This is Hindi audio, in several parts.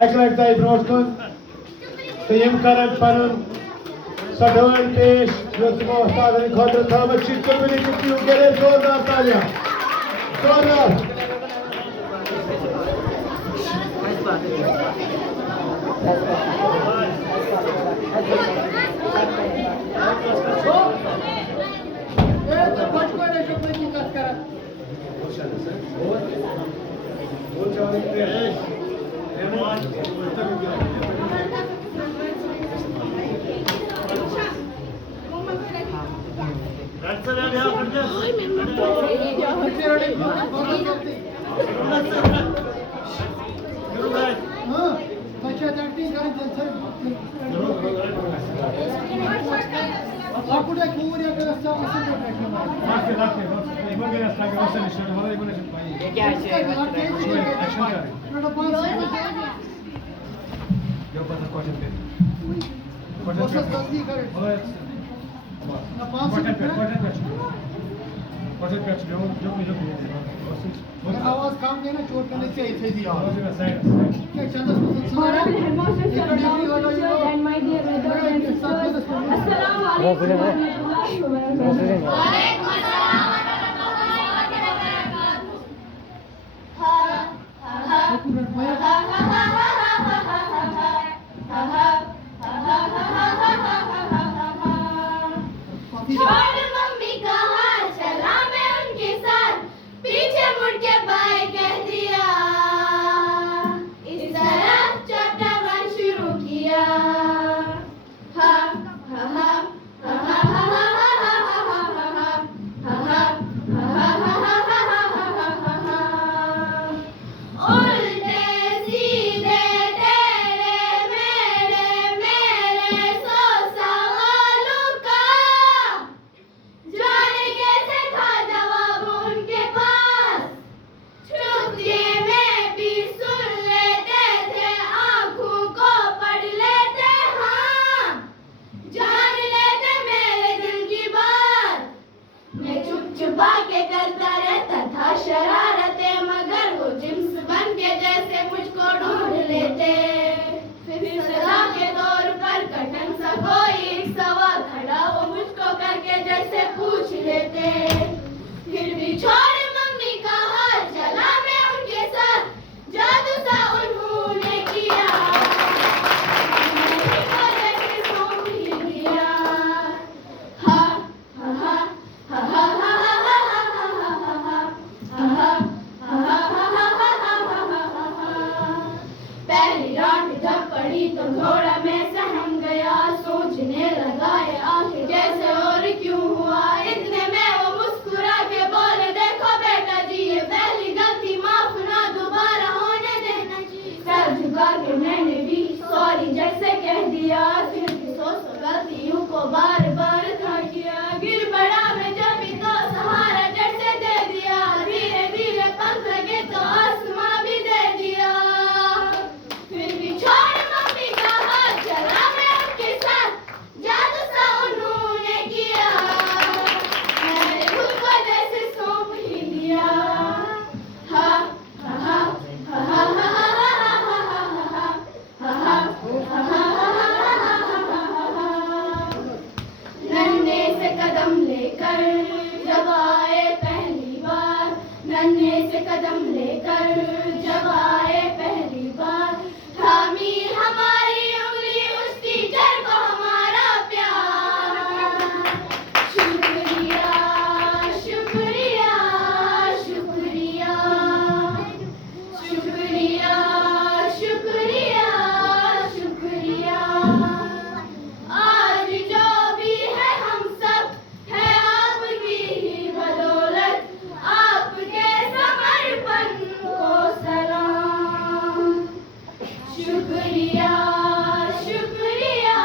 अकलट तय ब्रोट कुन तो यम करन पनुन सडोन पेश युसुफ उस्ताद खतर थवत छ कबली कियो करे जोरदार तालियां जोरदार आवाज काम देना चोट करने से ऐसे ही and my dear brothers and sisters, Assalamu alaikum. छोड़ मम्मी का हाथ चला मैं उनके साथ पीछे मुड़ के बाय कह दिया इस तरह चैप्टर 1 शुरू किया हा हा हा हा हा उल्टे सीधे टेढ़े मेढ़े मेरे सो सवालों का जाने कैसे था जवाब उनके पास चुपके में भी सुन लेते थे आंखों को पढ़ लेते हाँ जान लेते मेरे दिल की बात मैं चुप चुपा के करता रहता था शरारतें मगर वो जिम्स बन के जैसे मुझको ढूंढ लेते फिर सदा के तौर पर कठिन सा कोई एक सवाल खड़ा वो मुझको करके जैसे पूछ लेते फिर भी छोड़ मम्मी का हाल चला मैं उनके साथ जादू सा उन्होंने किया मैंने को जैसे सौंप ही दिया हा हा हा हा हा पहली रात जब पड़ी तो थोड़ा मैं सहम गया सोचने लगा ये आखिर कैसे और क्यों हुआ इतने में वो मुस्कुरा के बोले देखो बेटा जी ये पहली गलती माफ ना दोबारा होने देना जी सर झुका के मैंने भी सॉरी जैसे कह दिया फिर भी सौ गलतियों को बार बार था किया गिर पड़ा मैं जब भी तो सहारा जैसे दे दिया धीरे धीरे पंख लगे तो आसमां भी दे दिया फिर भी छोड़ मम्मी का हाथ चला मैं उनके साथ जादू सा उन्होंने किया मैंने खुद को जैसे सौंप ही दिया हा हा हा हा हा नन्हे से कदम लेकर जब आए पहली बार नन्हे से कदम लेकर जब आए पहली बार थामी हमारी उंगली उस टीचर को हमारा प्यार शुक्रिया शुक्रिया शुक्रिया शुक्रिया शुक्रिया शुक्रिया आज जो भी है हम सब है आपकी ही बदौलत आपके समर्पण को सलाम शुक्रिया शुक्रिया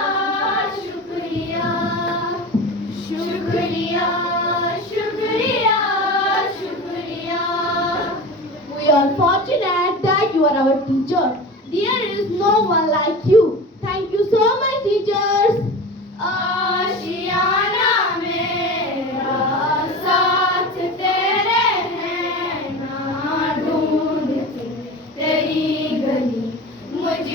शुक्रिया शुक्रिया शुक्रिया शुक्रिया We are fortunate that you are our teacher. There is no one like you. Thank you so much, teachers. आशियाना मेरा साथ तेरे है ना ढूंढती तेरी गली मुझे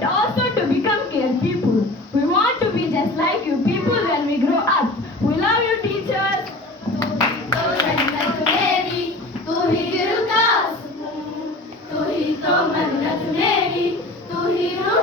but also to become care people. We want to be just like you people when we grow up. We love you, teachers. तो जन्नत मेरी, तू ही दिल का सुकून, तू ही तो मन्नत मेरी, तू ही रूह